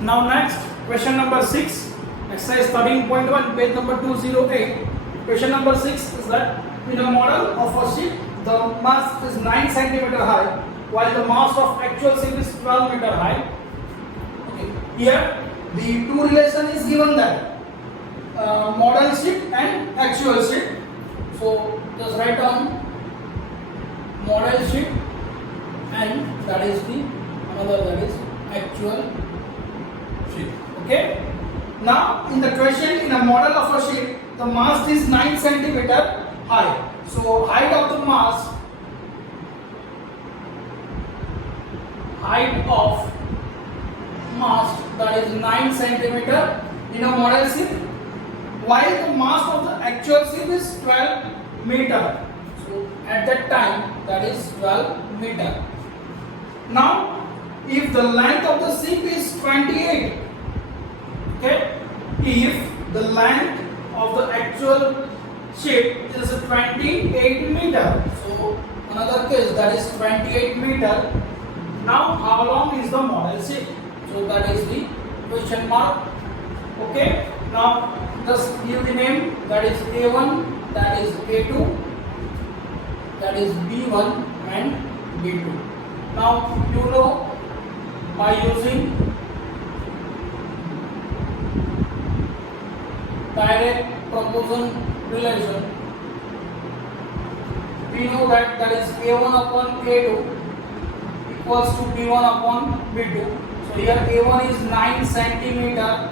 Now next, question number 6, exercise 13.1, page number 208. Question number 6 is that in a model of a ship, the mass is 9 centimeter high, while the mass of actual ship is 12 meter high. Okay. Here, the two relation is given that model ship and actual ship. So just write down model ship and that is the another that is actual ship. Okay. Now in the question, in a model of a ship, the mast is 9 centimeter high. So height of the mast, that is 9 centimeter in a model ship, while the mast of the actual ship is 12 meter. So at that time that is 12 meter. Now if the length of the ship is 28, okay, if the length of the actual ship is 28 meter, so another case that is 28 meter. Now how long is the model ship? So that is the question mark. Okay, now just give the name, that is A1, that is A2, that is B1 and B2. Now you know by using direct proportion relation, we know that is A1 upon A2 equals to B1 upon B2. So here A1 is 9 centimeter,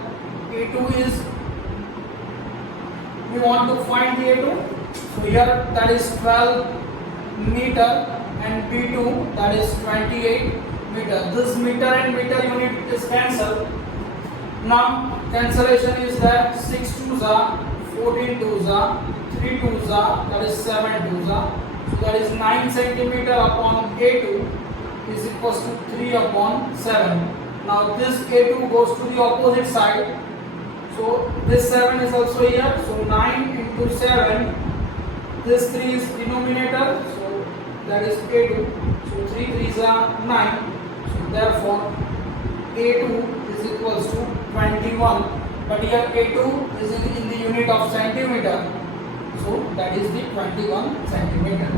A2 is, we want to find the A2. So here that is 12 meter and B2 that is 28 meter. This meter and meter unit is cancelled. Now cancellation is that 6 2s are 14 2s are 3 2s are, that is 7 2s are. So that is 9 centimeter upon A2 is equals to 3 upon 7. Now this A2 goes to the opposite side. So this 7 is also here. So 9 into 7. This 3 is denominator. So that is A2. So 3 3s are 9. So therefore A2 is equals to 21. But here A2 is in the unit of centimeter. So that is the 21 centimeter.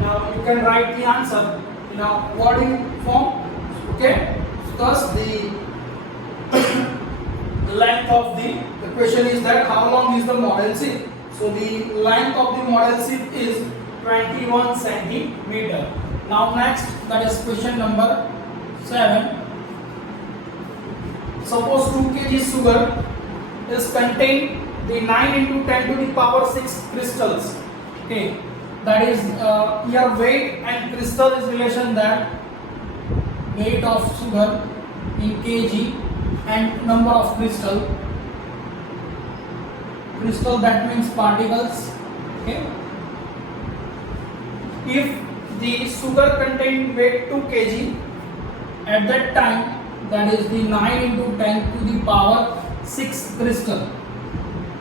Now you can write the answer in a wording form. Okay. Thus the length of the question is that how long is the model ship? So the length of the model ship is 21 centimeter. Now next, that is question number 7. Suppose 2 kg sugar is contained the 9 into 10 to the power 6 crystals. Okay, that is here weight and crystal is relation, that weight of sugar in kg and number of crystal that means particles. Okay, if the sugar contained weight 2 kg at that time, that is the 9 into 10 to the power 6 crystal.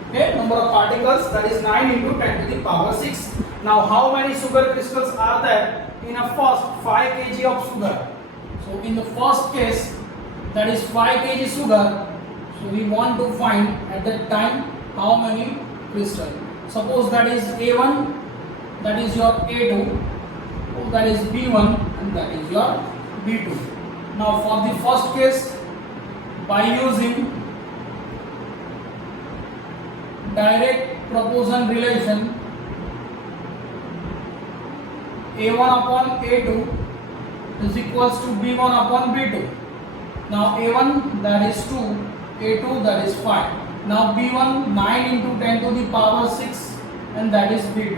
Okay, number of particles, that is 9 into 10 to the power 6. Now how many sugar crystals are there in a first 5 kg of sugar? So in the first case, that is 5 kg sugar. So we want to find at that time how many crystals. Suppose that is A1, that is your A2, that is B1 and that is your B2. Now for the first case, by using direct proportion relation, A1 upon A2 is equals to B1 upon B2. Now A1 that is 2, A2 that is 5. Now B1 9 into 10 to the power 6 and that is B2.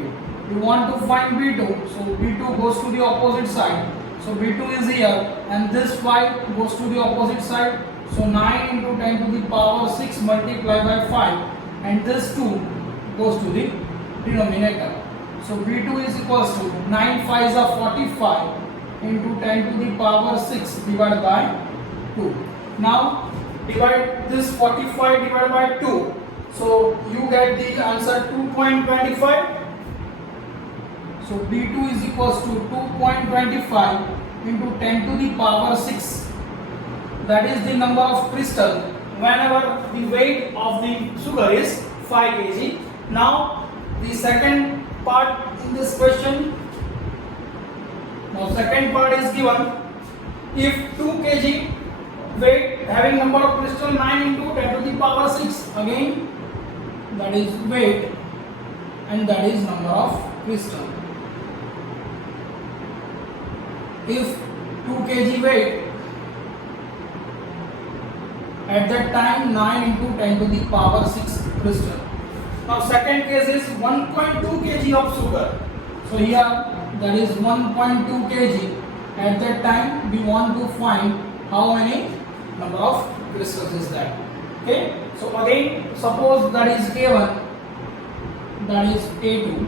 We want to find B2, so B2 goes to the opposite side. So B2 is here and this 5 goes to the opposite side. So 9 into 10 to the power 6 multiplied by 5 and this 2 goes to the denominator. So B2 is equals to 9 5s are 45 into 10 to the power 6 divided by 2. Now divide this 45 divided by 2. So you get the answer 2.25. So B2 is equals to 2.25 into 10 to the power 6 that is the number of crystal whenever the weight of the sugar is 5 kg. Now the second part in this question. Now second part is given. If 2 kg weight having number of crystal 9 into 10 to the power 6, again that is weight and that is number of crystal. If 2 kg weight at that time 9 into 10 to the power 6 crystal. Now second case is 1.2 kg of sugar. So here that is 1.2 kg. At that time we want to find how many number of crystals is that. Okay. So again suppose that is A1, that is A2.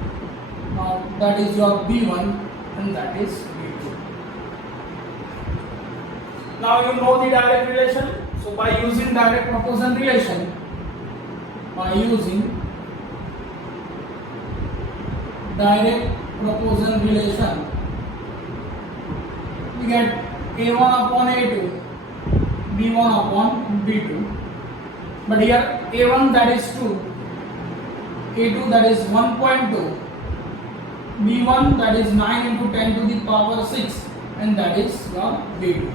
Now that is your B1 and that is B2. Now you know the direct relation. So by using direct proportion relation, we get A1 upon A2, B1 upon B2. But here A1 that is 2, A2 that is 1.2, B1 that is 9 into 10 to the power 6 and that is your B2.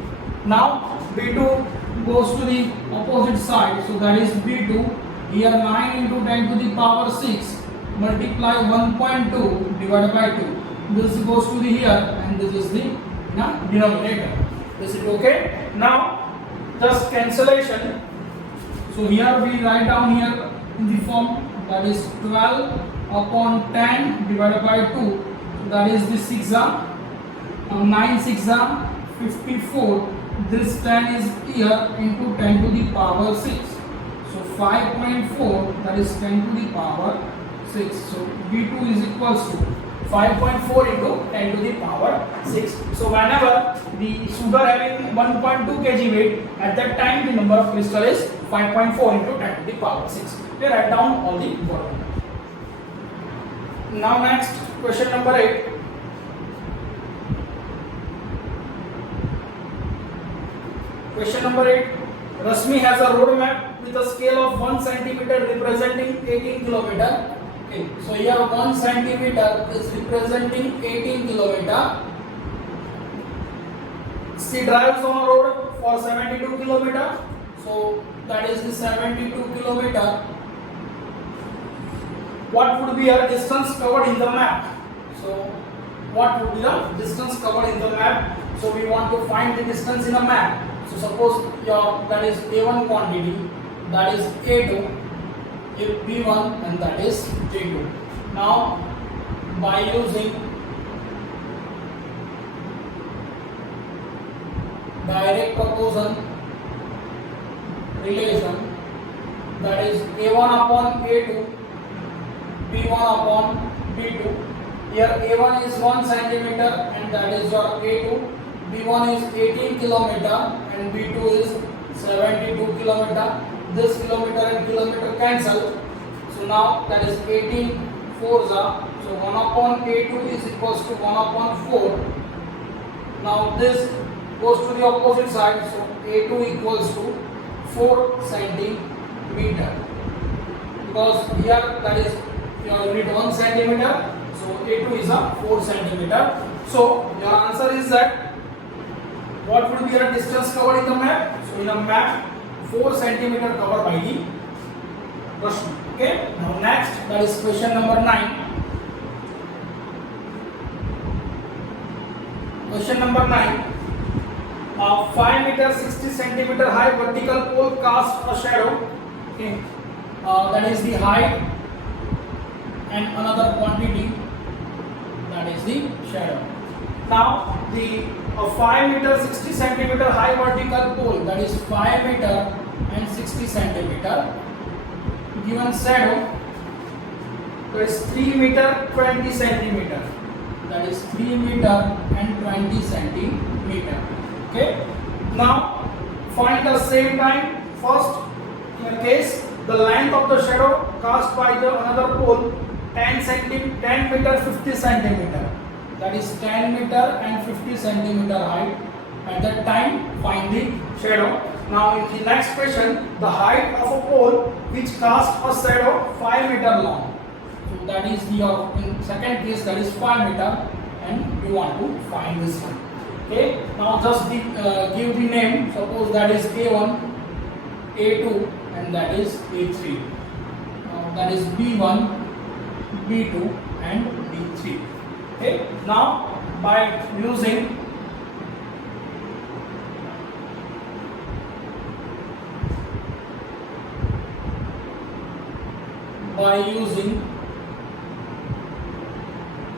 Now B2 goes to the opposite side, so that is B2. Here 9 into 10 to the power 6 multiply 1.2 divided by 2. This goes to the here and this is the denominator. Is it okay? Now just cancellation. So here we write down here in the form that is 12 upon 10 divided by 2. That is the 6 9 6 54. This 10 is here into 10 to the power 6. So 5.4 that is 10 to the power 6. So B2 is equals to 5.4 into 10 to the power 6. So whenever the sugar having 1.2 kg weight, at that time the number of crystal is 5.4 into 10 to the power 6. We write down all the formula. Now next question number 8. Question number 8. Rasmi has a road map with a scale of 1 centimeter representing 18 kilometer. Okay, so here 1 centimeter is representing 18 kilometer. She drives on a road for 72 kilometer. So that is the 72 kilometer. What would be her distance covered in the map? So what would be the distance covered in the map? So we want to find the distance in a map. So suppose your that is A1 quantity, that is A2, if B1 and that is J2. Now by using direct proportion relation, that is A1 upon A2, B1 upon B2. Here A1 is 1 centimeter and that is your A2. B1 is 18 kilometer and B2 is 72 kilometer. This kilometer and kilometer cancel. So now that is 18 4s are. So 1 upon A2 is equals to 1 upon 4. Now this goes to the opposite side. So A2 equals to 4 centimeter. Because here that is your unit 1 centimeter. So A2 is a 4 centimeter. So your answer is that what would be the distance covered in the map? So in a map 4 centimeter covered by the question. Okay. Now next, that is question number 9. Question number 9. A 5 meter 60 centimeter high vertical pole casts a shadow. Okay. That is the height and another quantity, that is the shadow. Now the 5 meter 60 centimeter high vertical pole, that is 5 meter and 60 centimeter, given shadow, that is 3 meter 20 centimeter, that is 3 meter and 20 centimeter. Okay. Now find the same time. First, in a case, the length of the shadow cast by the another pole 10 meter 50 centimeter, that is 10 meter and 50 centimeter height, At that time, find the shadow. Now in the next question, the height of a pole which casts a shadow 5 meter long. So that is your, in second case, that is 5 meter, and you want to find this one. Okay. Now just give the name. Suppose that is A1, A2, and that is A3. Now that is B1, B2, and B3. Okay. Now by using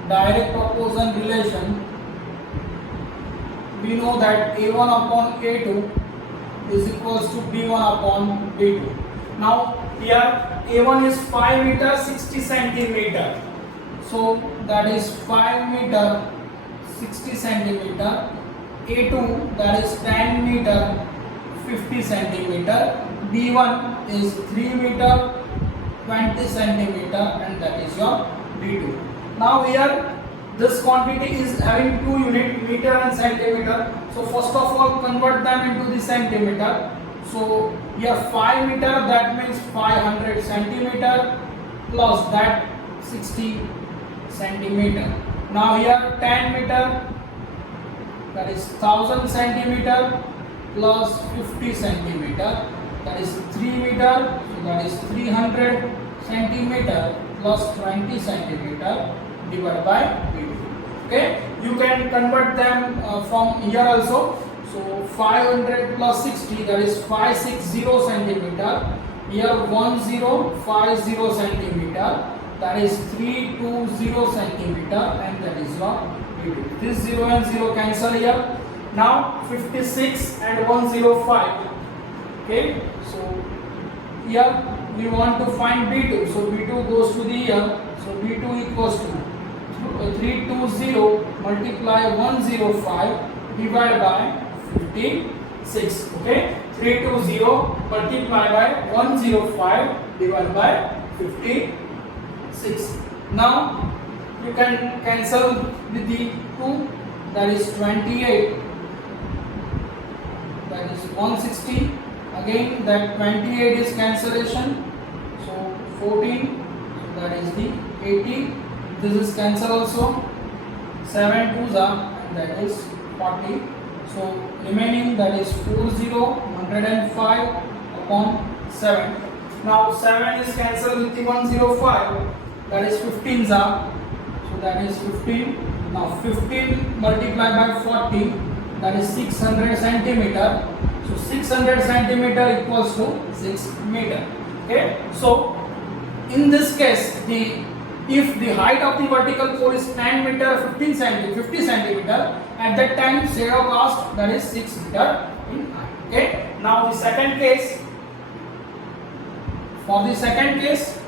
direct proportion relation, we know that A1 upon A2 is equals to B1 upon B2. Now here A1 is 5 meter 60 centimeter. So that is 5 meter 60 centimeter. A2 that is 10 meter 50 centimeter. B1 is 3 meter 20 centimeter, and that is your B2. Now here this quantity is having two units, meter and centimeter. So first of all convert them into the centimeter. So here 5 meter, that means 500 centimeter, plus that 60 centimeter. Now here 10 meter, that is 1000 centimeter, plus 50 centimeter, that is 3 meter, so that is 300 centimeter, plus 20 centimeter divided by B2. Okay, you can convert them from here also. So 500 plus 60, that is 560 centimeter. Here 1050 centimeter, that is 320 centimeter, and that is your B2. This 0 and 0 cancel here. Now 56 and 105. Okay, so here we want to find B2. So B2 goes to the here. So B2 equals to 320 multiply 105 divided by 56. Okay, 320 multiply by 105 divided by 56. Now you can cancel with the 2, that is 28, that is 160. Again that 28 is cancellation, so 14, so that is the 80. This is cancel also, 7 2s are, and that is 40. So remaining, that is 105 upon 7. Now 7 is cancelled with the 105, that is 15s are, so that is 15. Now 15 multiplied by 40, that is 600 centimeter. So 600 centimeter equals to 6 meter. Okay. So in this case, if the height of the vertical pole is 10 meter 50 centimeter, at that time shadow cast, that is 6 meter in height. Okay. Now the second case. For the second case,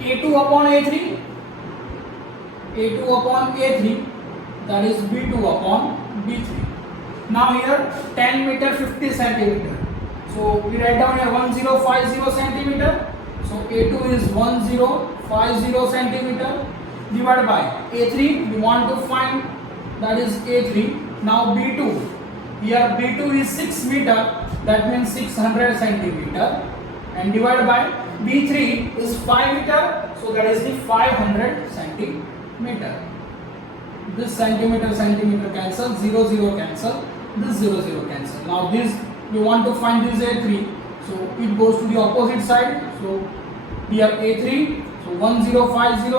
A2 upon A3, A2 upon A3, that is B2 upon B3. Now here 10 meter 50 centimeter. So we write down here 1050 centimeter. So A2 is 1050 centimeter divided by A3. We want to find, that is A3. Now B2. Here B2 is 6 meter. That means 600 centimeter. And divided by B3 is 5 meter. So that is the 500 centimeter. This centimeter cancel, 0 0 cancel, this 0 0 cancel. Now this we want to find this A3, so it goes to the opposite side. So here A3, so 1050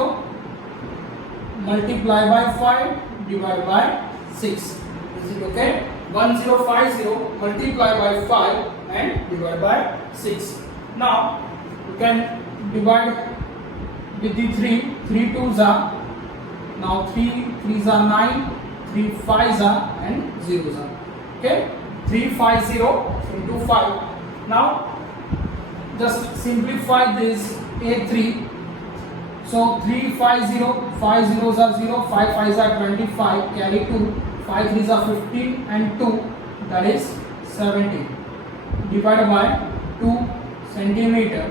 multiply by 5 divided by 6. Is it okay? 1050 multiply by 5 and divide by 6. Now you can divide with the 3 2s are. Now 3 3s are 9, 3 5s are, and 0s are. Okay, 350 into 5. Now just simplify this A3. So 350, 5 zeros are 0, 5 5s are 25, carry 2, 5 3s are 15, and 2, that is 70. Divided by 2 centimeter.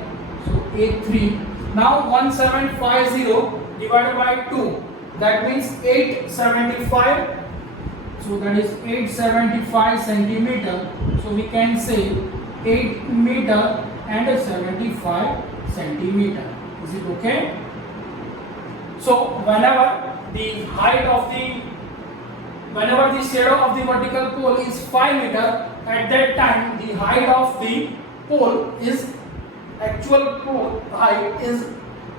So A3. Now 1750 divided by 2. That means 875. So that is 875 centimeter. So we can say 8 meter and 75 centimeter. Is it okay? So whenever the shadow of the vertical pole is 5 meter, at that time the height of the pole is actual pole height is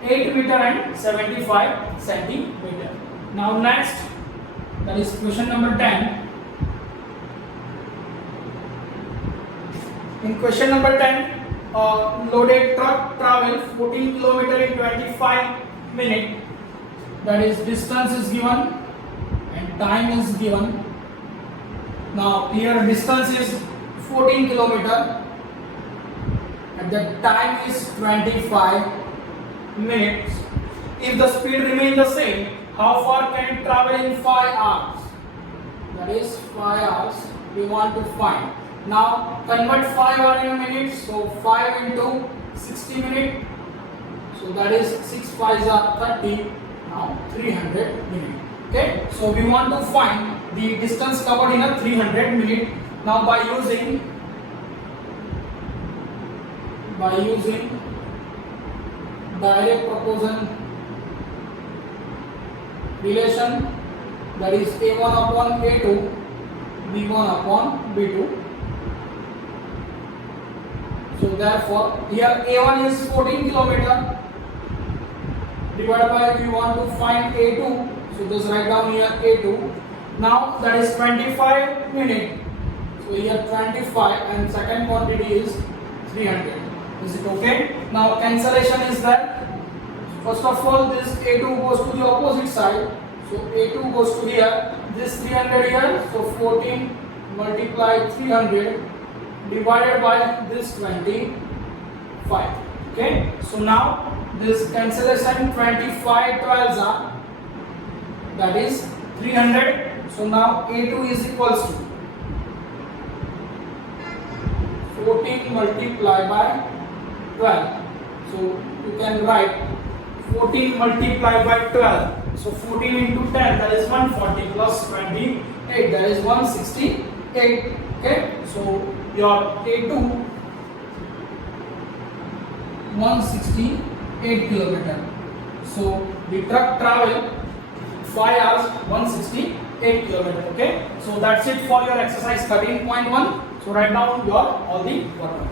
8 meter and 75 centimeter. Now next, that is question number 10. In question number 10, loaded truck travel 14 km in 25 minutes. That is, distance is given and time is given. Now here distance is 14 km and the time is 25 minutes. If the speed remains the same, how far can it travel in 5 hours? That is 5 hours we want to find. Now convert 5 hours in a minute, so 5 into 60 minutes, so that is 6 5s are 30. Now 300 minutes. Okay, so we want to find the distance covered in a 300 minutes. Now by using direct proportion relation, that is A1 upon A2, B1 upon B2. So therefore here A1 is 14 km divided by, we want to find A2, so just write down here A2. Now that is 25 minutes, so here 25 and second quantity is 300. Is it okay? Now cancellation is there. First of all, this A2 goes to the opposite side, so A2 goes to here, this 300 here, so 14 multiply 300 divided by this 25. Okay, so now this cancellation 25 12s are, that is 300. So now A2 is equals to 14 multiplied by 12. So you can write 14 multiplied by 12. So 14 into 10, that is 140 plus 28, that is 168. Okay, so your A2 168 km. So the truck travel 5 hours 168 km. Okay, so that's it for your exercise 13.1. So write down your all the work.